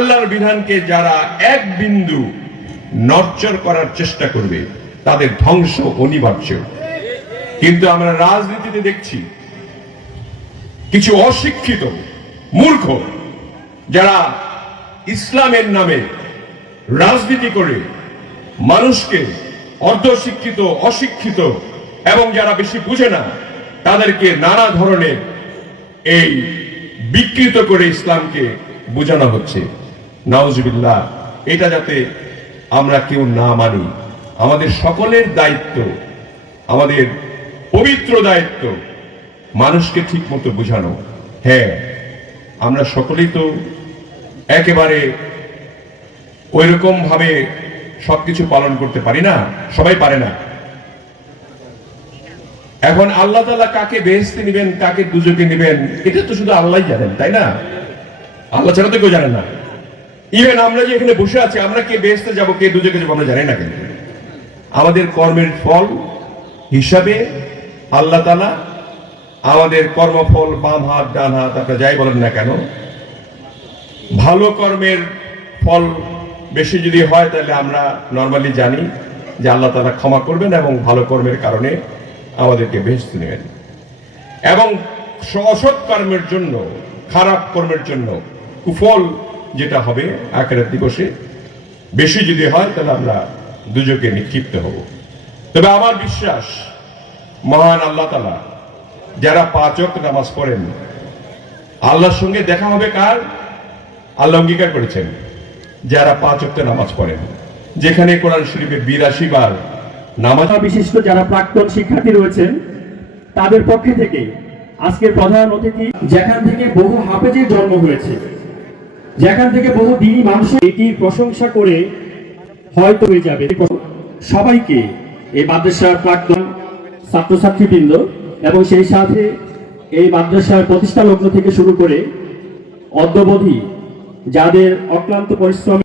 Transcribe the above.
বিধানকে যারা এক বিন্দু নরচর করার চেষ্টা করবে, তাদের ধ্বংস অনিবার্য। কিন্তু আমরা রাজনীতিতে দেখছি, কিছু অশিক্ষিত মূর্খ যারা ইসলামের নামে রাজনীতি করে, মানুষকে অর্ধশিক্ষিত, অশিক্ষিত এবং যারা বেশি বুঝে না, তাদেরকে নানা ধরনের এই বিকৃত করে ইসলামকে বোঝানো হচ্ছে। নাউজবিল্লাহ, এটা যাতে আমরা কেউ না মানি। আমাদের সকলের দায়িত্ব, আমাদের পবিত্র দায়িত্ব মানুষকে ঠিক মতো বোঝানো। হ্যাঁ আমরা সকলেই তো একেবারে ওইরকম ভাবে সবকিছু পালন করতে পারি না, সবাই পারে না। এখন আল্লাহ তালা কাকে বেহেস্তে নিবেন, কাকে দুজকে নিবেন, এটা তো শুধু আল্লাহ জানেন, তাই না? আল্লাহ ছাড়া তো কেউ জানেন না। ইভেন আমরা যে এখানে বসে আছি, আমরা কে বেহেস্তে যাব, কে দুজকে যাব, আমরা জানি না কেন আমাদের কর্মের ফল হিসাবে আল্লাহ তালা আমাদের কর্মফল বাম হাত, ডান হাত, আপনারা যাই বলেন না কেন, ভালো কর্মের ফল বেশি যদি হয়, তাহলে আমরা নর্মালি জানি যে আল্লাহ তালা ক্ষমা করবেন এবং ভালো কর্মের কারণে আমাদেরকে বেহেস্ত নেবেন। এবং অসৎ কর্মের জন্য, খারাপ কর্মের জন্য, কুফল যেটা হবে আখেরাত দিবসে। বেশি যদি হয়, তাহলে আমরা দুজকে নিক্ষিপ্ত হব। তবে আমার বিশ্বাস, মহান আল্লাহ তালা যারা পাঁচক নামাজ পড়েন, আল্লাহর সঙ্গে দেখা হবে কার? আল্লাহ অঙ্গীকার করেছেন, যারা পাঁচ অক্ট নামাজ পড়েন। যেখানে কোরআন শরীফে বিরাশি বার নামাজ বিশিষ্ট যারা প্রাক্তন শিক্ষার্থী রয়েছেন, তাদের পক্ষে থেকে আজকের প্রধান অতিথি, যেখান থেকে বহু হাফেজের জন্ম হয়েছে। যেখান থেকে বহু দিনই মানুষ এটির প্রশংসা করে হয়তো হয়ে যাবে। সবাইকে এই মাদ্রাসার প্রাক্তন ছাত্রছাত্রীবৃন্দ এবং সেই সাথে এই মাদ্রাসার প্রতিষ্ঠা লগ্ন থেকে শুরু করে অদ্যবধি যাদের অক্লান্ত পরিশ্রম